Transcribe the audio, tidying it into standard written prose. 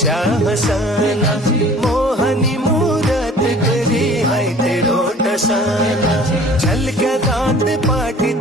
श्या हसाना मोहनी मूरत करी हाय तेरो टसाना छलक दांत पाटी